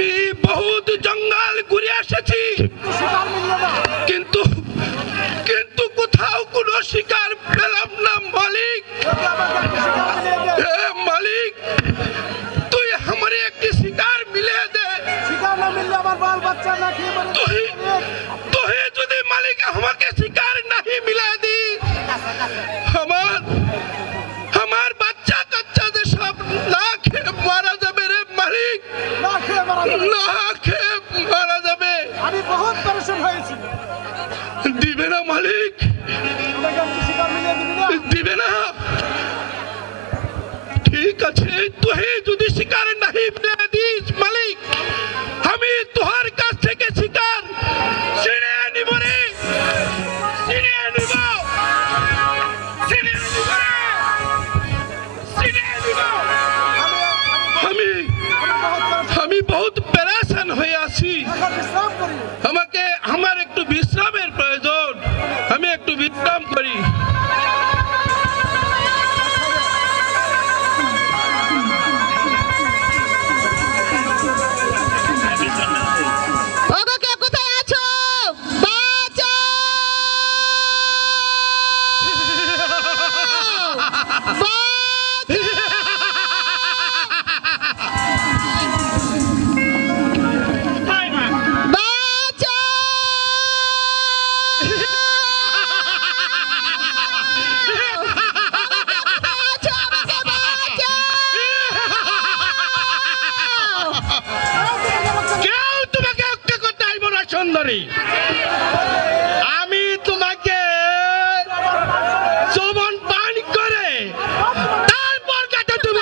আমি বহুত জঙ্গল ঘুরে এসেছি, কিন্তু কিন্তু কোথাও কোনো শিকার পেলাম না মালিক। মালিক তুই আমারে একটি শিকার মিলে দে। তুই যদি মালিক আমাকে শিকার नहीं মিলে দি, আমার বাচ্চা কাচ্চাদের সব না খেয়ে মারা যাবে রে মালিক, না খেয়ে মারা যাবে। আমি বহুত পরেশান হয়েছি। দিবে না মালিক, দিবে না? ঠিক আছে, তুই যদি শিকার नहीं মিলে দিস মালিক, আমি তোহার কাছ থেকে শিকার ছিনে নিব রে, ছিনে নিব, ছিনে নিব রে, ছিনে নিব। আমি বহুত পেরেশান হয়ে আছি, আমাকে আমার একটু বিশ্রামের প্রয়োজন, আমি একটু বিশ্রাম করি। আমি তোমাকে জবন পান করে তারপর কাটে দেব।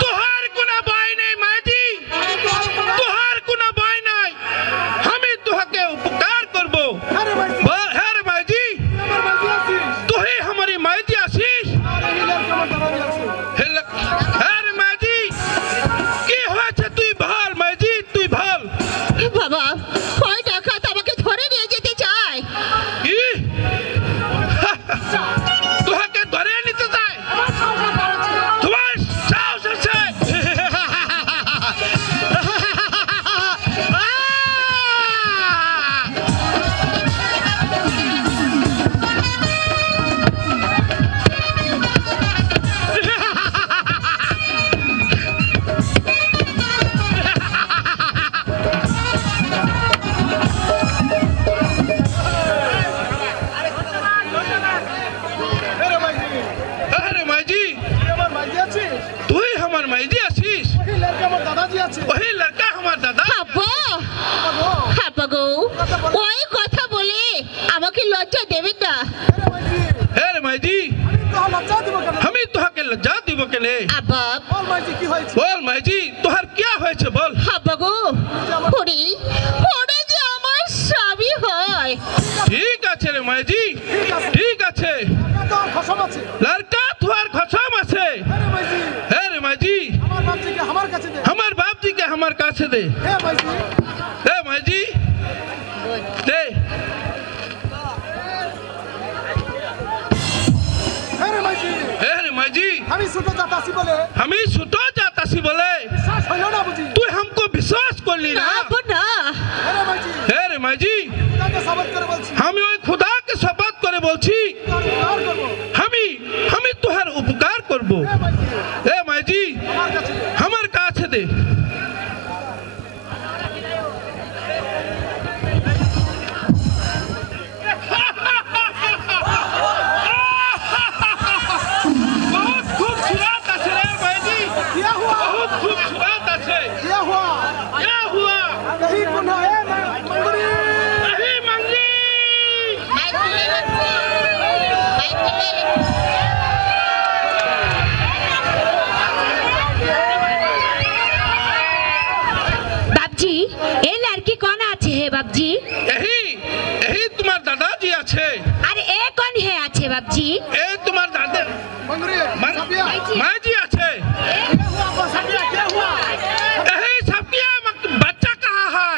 তোহার কোনো ভয় নেই মাইজি, তোহার কোনো ভয় নাই, আমি তোহাকে উপকার করব। হ্যাঁ রে মাইজি, তুই हमारी माइजी आशीष। হ্যাঁ রে মাইজি, কি হয়েছে তুই বল মাইজি, তুই বল। বাবা ওই ডাকাত আমাকে ধরে নিয়ে যেতে চায়। কি তোহাকে ধরে নিতে চায়? তোমার সাহস আছে? वही लड़का हमार दादा। ওই কথা বলে আমাকে লজ্জা দেবেন না। হে রে মাইজি, আমি তোহাকে লজ্জা দিব কেনে? আব্বা বল মাইজি, তোহার কি হয়েছে বল। আব্বা গো, ওরে যে আমার স্বামী হয়। ঠিক আছে রে মাইজি, ঠিক আছে, লড়কা তোহার খসম আছে। হে রে মাইজি, আমার বাপ जी के हमार काছে দে। হে মাইজি দে। হে রে মাইজি, আমি ছোট जातासी बोले তুই हमको विश्वास করলি না? না হে রে মাইজি, আমি ওই খোদাকে শপথ করে বলছি, আমি তোহার উপকার করব। হে মাইজি, আমার কাছে দে। बहुत खूबसूरत আছে রে মাইজি, बहुत खूबसूरत আছে। क्या हुआ? नहीं मंगली। बाबजी, ये लड़की कौन आछे है बाबजी? यही तुम्हार दादाजी আছে। अरे ए कौन है आछे बाबजी? ए तुम्हार दादा माजी আছে। यही सब किया बच्चा कहाँ है?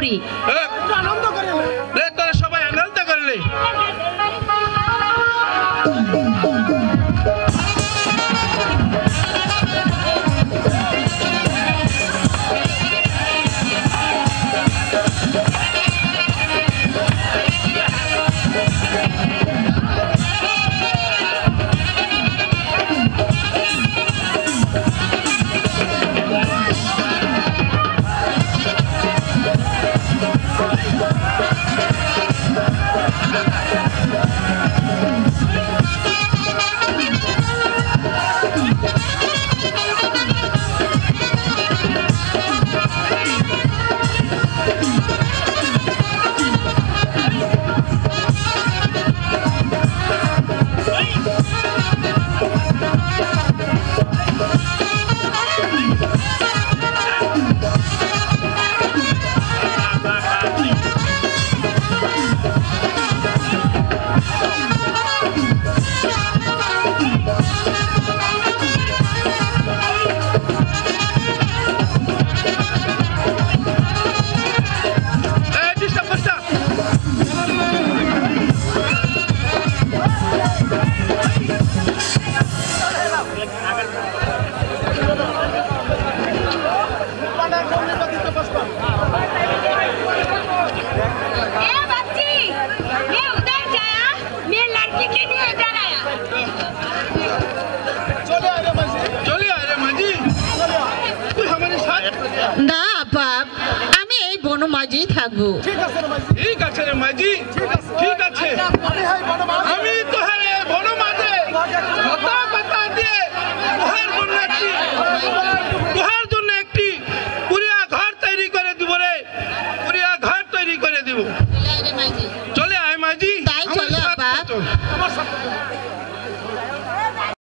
করি। একটু আনন্দ করে নে। রে তোরা সবাই আনন্দ করলে ডিস্টার্ব করছ পাড়ার নির্বাচিত প্রস্তাব। ए बच्ची ये उधर जाया मैं लड़की के लिए इधर आया চলে আয় রে মাঝি, চলে আয় রে মাঝি চলে আয়। তুই আমাদের সাথে না বাপ, আমি এই বনমাঝেই থাকবো। ঠিক আছে রে মাঝি, ঠিক আছে রে মাঝি ঠিক আছে। ঠিক